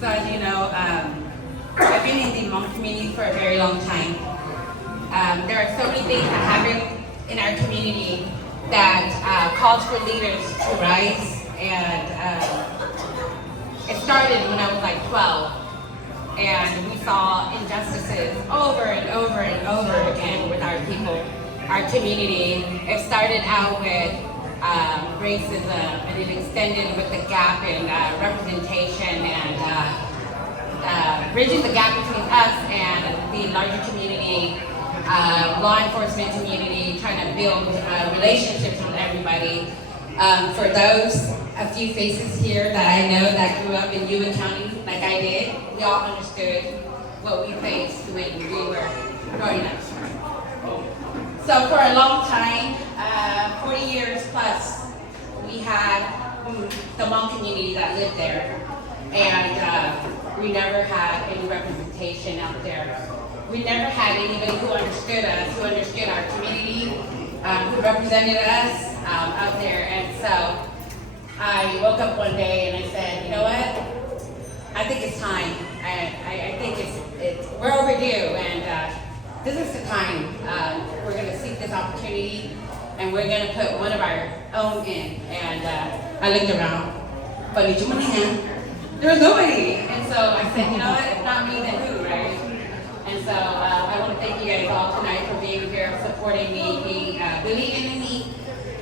So as you know, I've been in the Hmong community for a very long time. There are so many things that happen in our community that calls for leaders to rise. And it started when I was like 12. And we saw injustices over and over and over again with our people, our community. It started out with racism, and it extended with the gap in representation and bridging the gap between us and the larger community, law enforcement community, trying to build relationships with everybody. For those, a few faces here that I know that grew up in Yuba County, like I did, we all understood what we faced when we were growing up. So for a long time, 40 years plus, we had the Hmong community that lived there, and we never had any representation out there. We never had anybody who understood us, who understood our community, who represented us out there. And so I woke up one day and I said, you know what? I think it's time. I think we're overdue, and this is the time. We're going to seek this opportunity, and we're going to put one of our own in. And I looked around, but there was nobody. And so I said, you know what? If not me, then who, right? And so I want to thank you guys all tonight for being here, supporting me, believing in me.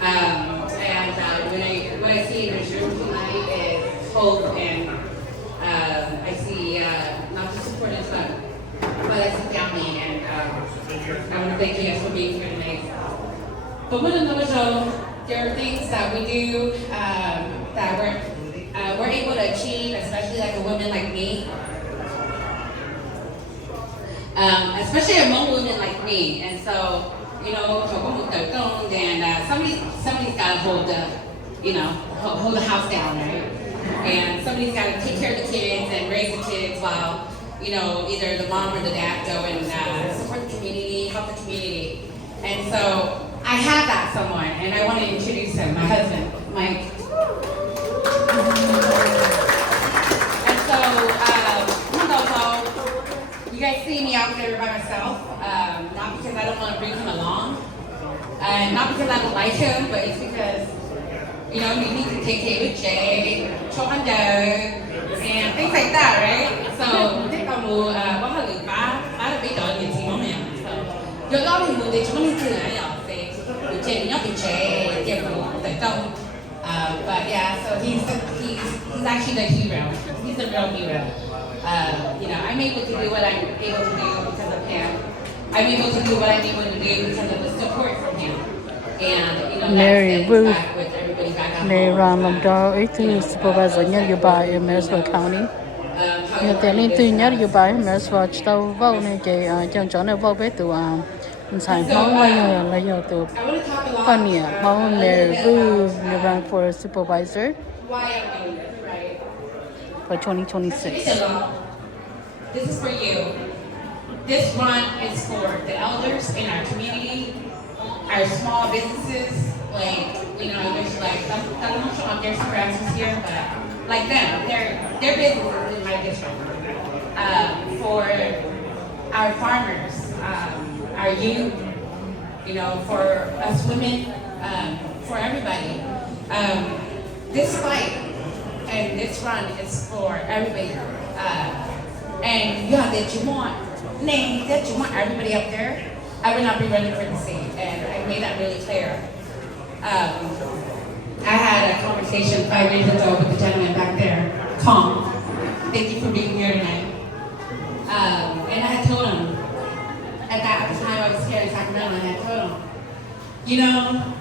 And what I see in this room tonight is hope, and I see not just supporters, but I see family, and I want to thank you guys for being here tonight. But with another show, there are things that we do that we're able to achieve, especially like a woman like me. Especially a Hmong woman like me, and so you know, and somebody's got to hold the house down, right? And somebody's got to take care of the kids and raise the kids while either the mom or the dad go and support the community, help the community. And so I have that someone, and I want to introduce him, my husband, Mike. And so, you guys see me out there by myself, not because I don't want to bring him along, not because I don't like him, but it's because, you need to take care with Jay, children, and things like that, right? So, but yeah, so he's actually the hero. He's the real hero. I'm able to do what I'm able to do because of him. I'm able to do what I'm able to do because of the support from him. And Mary Ruth, back with everybody back at Mary home. Ron Supervisor Yuba in Marysville County. Then Yuba in Marysville, Stowe, John Vogue to inside Hmong to Funny, Mary Ruth, run for Supervisor Why I'm doing this, right? for 2026. This is for you. This run is for the elders in our community, our small businesses, there's there's harassers here, but like them, their businesses in my district. For our farmers, our youth, for us women, for everybody. This fight and this run is for everybody. And that you want everybody up there. I would not be running for the seat, and I made that really clear. I had a conversation 5 years ago with the gentleman back there, Tom. Thank you for being here tonight. And I had told him, at that time I was here in Sacramento, and I had told him,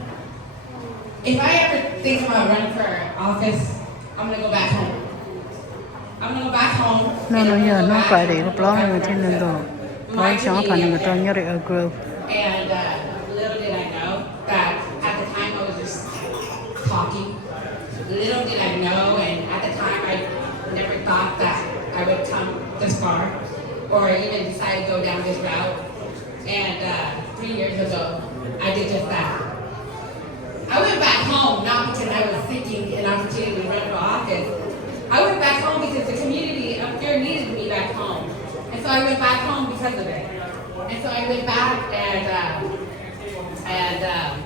if I ever think about running for office, I'm going to go back home. I'm going to go back home. No Friday, the blonde and attendant though. Like Champagne and the group. And little did I know that at the time I was just talking. Little did I know, and at the time I never thought that I would come this far or even decide to go down this route. And 3 years ago, I did just that. I went back home not because I was seeking an opportunity to run for office. I went back home because the community of I went back home because of it. And so I went back and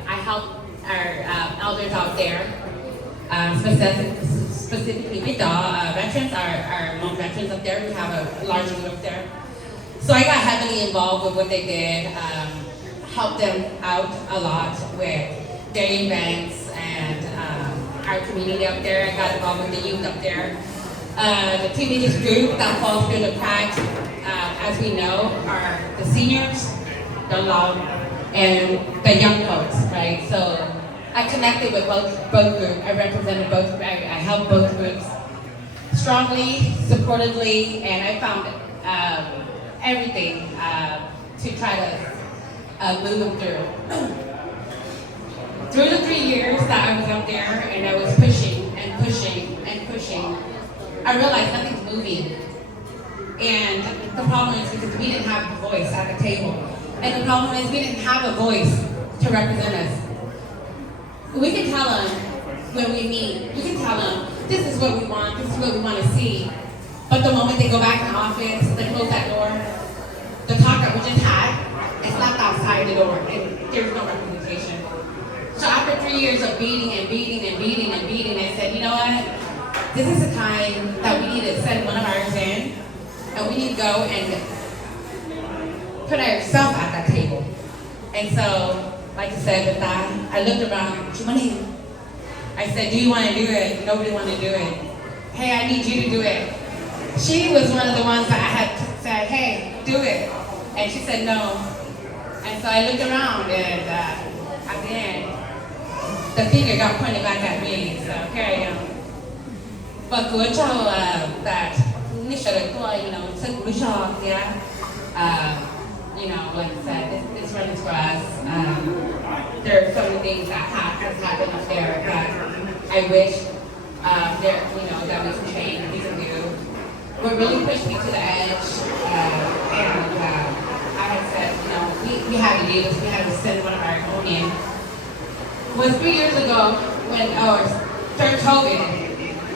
I helped our elders out there, specifically with the veterans, our Hmong veterans up there. We have a large group up there. So I got heavily involved with what they did, helped them out a lot with their events and our community up there. I got involved with the youth up there. The teenagers group that falls through the cracks, as we know, are the seniors, the loud, and the young folks, right? So I connected with both groups. I represented both. I helped both groups strongly, supportively, and I found everything to try to move them through. Through the 3 years that I was up there and I was pushing and pushing and pushing, I realized nothing's moving. And the problem is because we didn't have a voice at the table. And the problem is we didn't have a voice to represent us. We can tell them when we meet, we can tell them, this is what we want, this is what we want to see. But the moment they go back in the office, they close that door, the talk that we just had is left outside the door, and there's no representation. So after 3 years of beating and beating and beating and beating, I said, you know what? This is a time that we need to send one of ours in, and we need to go and put ourselves at that table. And so, like I said, with that, I looked around, I said, do you want to do it? Nobody wanted to do it. Hey, I need you to do it. She was one of the ones that I had said, hey, do it. And she said no. And so I looked around and at the end, the finger got pointed back at me, so here I am. But good job that took good job, yeah. Like I said, this run is for us. There are so many things that has happened up there that I wish that we can change, we can do. What really pushed me to the edge, and I had said, we had to do this, we had to send one of our own in. Was 3 years ago when, during COVID,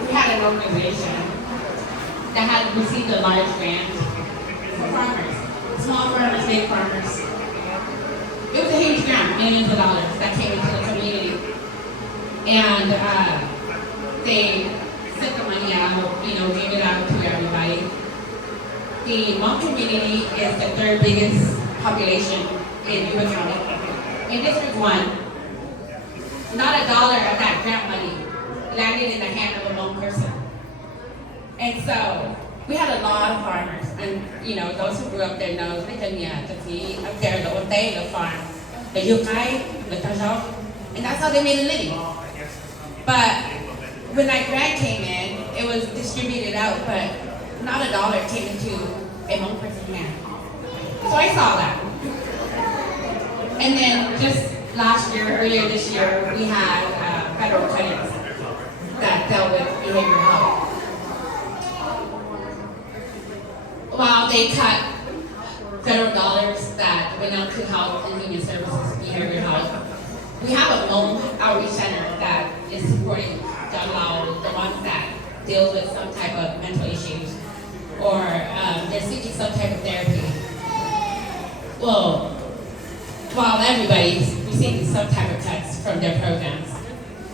we had an organization that had received a large grant for farmers, small farmers, big farmers. It was a huge grant, millions of dollars that came into the community. And they sent the money out, gave it out to everybody. The Hmong community is the third biggest population in Yuba County. In District 1, not a dollar of that grant money landed in the hand of a Hmong person. And so we had a lot of farmers, and those who grew up there know they can see up there the Otay, the farm, the Yukai, the Tajok, and that's how they made a living. But when that grant came in, it was distributed out, but not a dollar came into a Hmong person's hand. So I saw that. And then just earlier this year, we had federal credits that dealt with behavioral health. While they cut federal dollars that went out to health and human services, behavioral health, we have a Hmong outreach center that is supporting the ones that deal with some type of mental issues or they're seeking some type of therapy. Well, while everybody's receiving some type of cuts from their programs,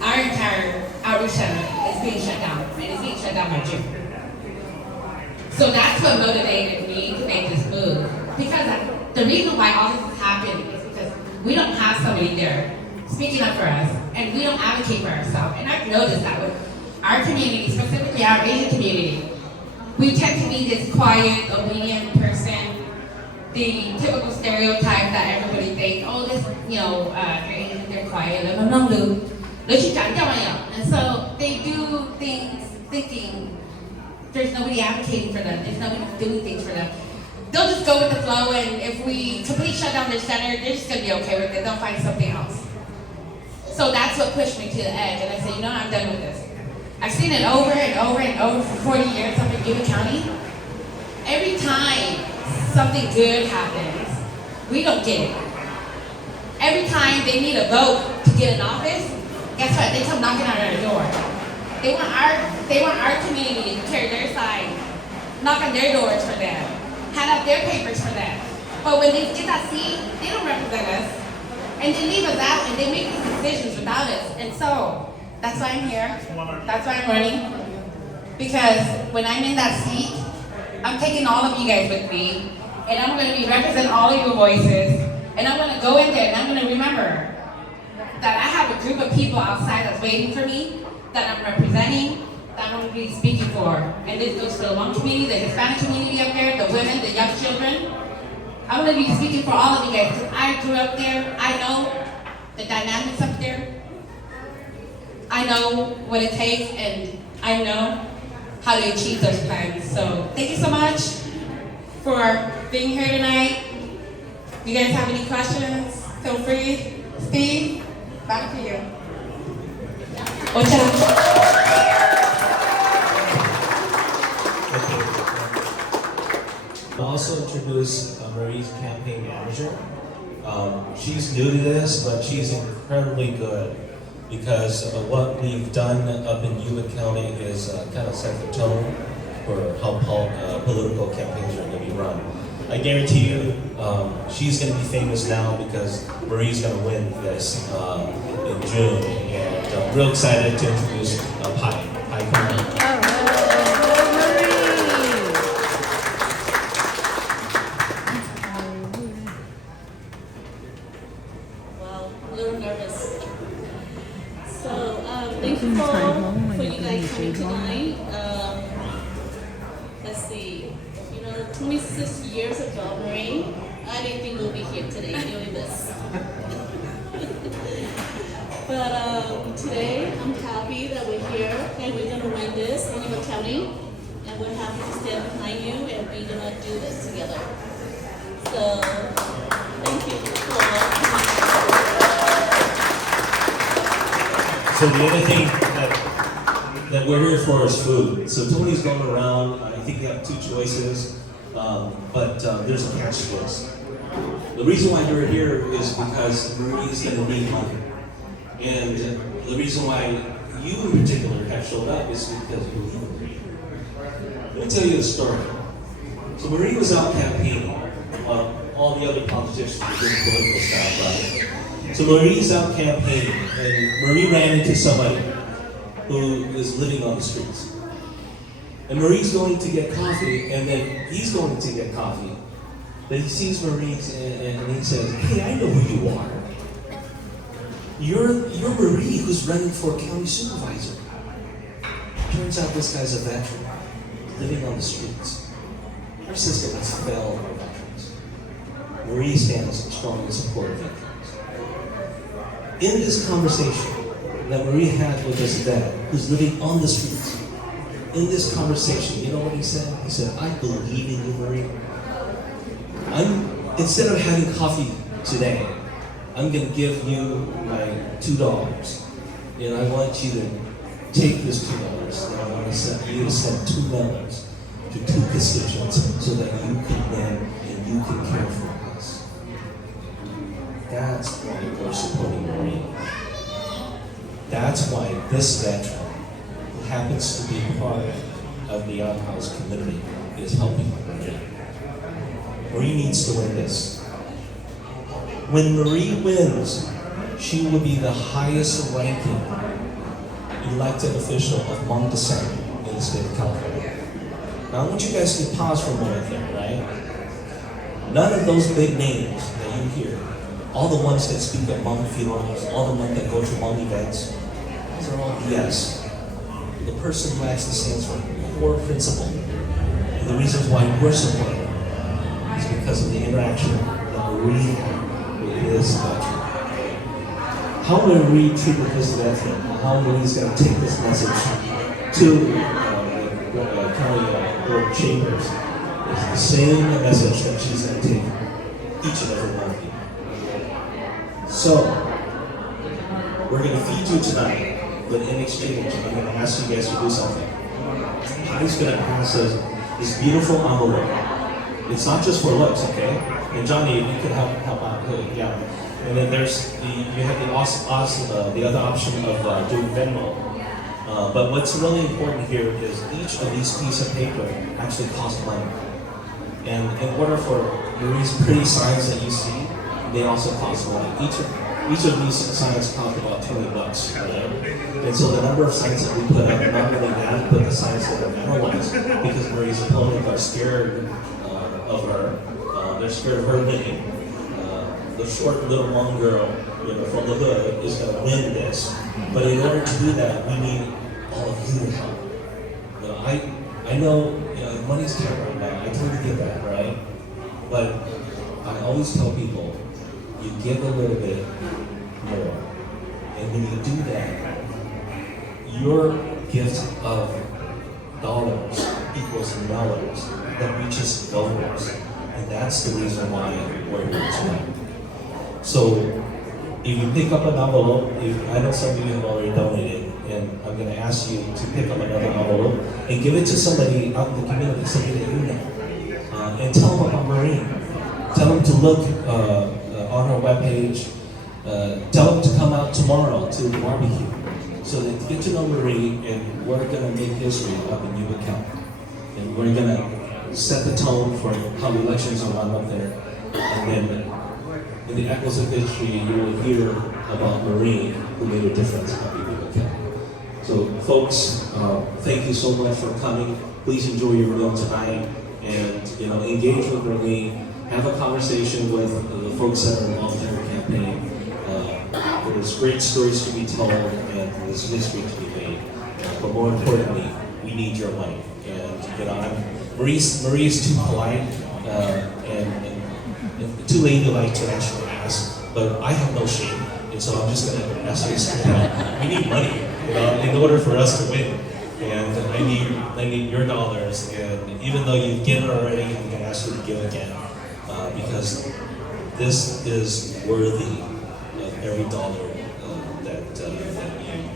our entire outreach center is being shut down, and it's being shut down by June. So that's what motivated me to make this move. Because the reason why all this has happened is because we don't have somebody there speaking up for us, and we don't advocate for ourselves. And I've noticed that with our community, specifically our Asian community, we tend to be this quiet, obedient person, the typical stereotype that everybody thinks, they're Asian, they're quiet, and so they do things thinking there's nobody advocating for them, there's nobody doing things for them. They'll just go with the flow, and if we completely shut down their center, they're just gonna be okay with it, they'll find something else. So that's what pushed me to the edge, and I said, I'm done with this. I've seen it over and over and over for 40 years up in Yuba County. Every time something good happens, we don't get it. Every time they need a vote to get in office, guess what? They come knocking on our door. They want our community to carry their side, knock on their doors for them. hand out their papers for them. But when they get that seat, they don't represent us. And they leave us out and they make these decisions without us. And so, that's why I'm here. That's why I'm running. Because when I'm in that seat, I'm taking all of you guys with me. And I'm going to be representing all of your voices. And I'm going to go in there and I'm going to remember that I have a group of people outside that's waiting for me, that I'm representing, that I'm going to be speaking for. And this goes for the Hmong community, the Hispanic community up there, the women, the young children. I'm going to be speaking for all of you guys because I grew up there. I know the dynamics up there. I know what it takes and I know how to achieve those plans. So thank you so much for being here tonight. If you guys have any questions, feel free. Steve, back to you. I'll also introduce Marie's campaign manager. She's new to this, but she's incredibly good because what we've done up in Yuba County is kind of set the tone for how political campaigns are going to be run. I guarantee you, she's going to be famous now because Marie's going to win this in June, and I'm real excited to introduce Pai. Pai, come on. Thank you for you guys coming tonight. Let's see, 26 years ago, Marie, I didn't think we'll be here today doing this. But today, I'm happy that we're here and we're gonna win this in Yuba County, and we're happy to stand behind you and we're gonna do this together. So, thank you So the other thing that we're here for is food. So Tony's going around. I think we have two choices, but there's a catch to this. The reason why you're here is because Marie's going to need money. And the reason why you in particular have showed up is because you believe in Marie. Let me tell you the story. So Marie was out campaigning. All the other politicians were doing political stuff, right? So Marie's out campaigning, and Marie ran into somebody who is living on the streets. And Marie's going to get coffee, and then he's going to get coffee. But he sees Marie's, and he says, "Hey, I know who you are. You're Marie, who's running for county supervisor." Turns out this guy's a veteran, living on the streets. Our system has failed our veterans. Marie stands strong in support of veterans. In this conversation that Marie had with his dad, who's living on the streets, in this conversation, you know what he said? He said, "I believe in you, Marie. Instead of having coffee today, I'm going to give you my $2. And I want you to take this $2, and I want you to send 2 memos to 2 constituents so that you can win and you can care for us." That's why we're supporting Marie. That's why this veteran, who happens to be part of the outhouse community, is helping Marie. Marie needs to win this. When Marie wins, she will be the highest ranking elected official of Hmong descent in the state of California. Now I want you guys to pause for a moment there, right? None of those big names that you hear, all the ones that speak at Hmong funerals, all the ones that go to Hmong events, those are all BS. The person who actually stands for core principle, and the reasons why we're supporting her is because of the interaction that Marie had with his veteran. How Marie treated this veteran, how Marie's going to take this message to the county board chambers is the same message that she's going to take each and every one of you. So, we're going to feed you tonight, but in exchange, I'm going to ask you guys to do something. Pai's going to pass us this beautiful envelope. It's not just for looks, okay? And Johnny, you can help out, yeah. And then you have the other option of doing Venmo. But what's really important here is each of these pieces of paper actually cost money. And in order for Marie's pretty signs that you see, they also cost money. Each of these signs cost about $20, right? And so the number of signs that we put up, not only that, but the signs that are vandalized, because Marie's opponents are scared of her. They're scared of her winning. The short little one girl, from the hood is going to win this. But in order to do that, we need all of you to help. I know, money's tight right now. I totally get that, right? But I always tell people, you give a little bit more. And when you do that, your gift of dollars equals dollars that reaches voters. And that's the reason why we're here tonight. So if you pick up an envelope, I know some of you have already donated, and I'm going to ask you to pick up another envelope and give it to somebody out in the community, somebody that you know, and tell them about Marie. Tell them to look on our webpage. Tell them to come out tomorrow to the barbecue so they get to know Marie, and we're going to make history up in Yuba County. And we're going to set the tone for how elections are run up there. And then in the echoes of history, you will hear about Marie, who made a difference up in Yuba County. So folks, thank you so much for coming. Please enjoy your meal tonight, and engage with Marie. Have a conversation with the folks that are involved in her campaign. There's great stories to be told, and there's history to be made. But more importantly, we need your money. And Marie's too polite and too ladylike to actually ask. But I have no shame, and so I'm just going to ask you straight out. We need money, in order for us to win. And I need your dollars. And even though you've given already, I'm going to ask you to give again. Because this is worthy of every dollar that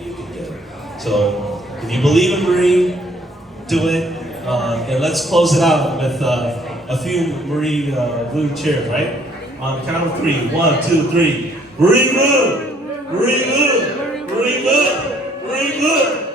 you can get. So if you believe in Marie, do it. And let's close it out with a few Marie Blue cheers, right? On the count of 3. 1, 2, 3. Marie Blue! Marie Blue! Marie Blue! Marie Blue!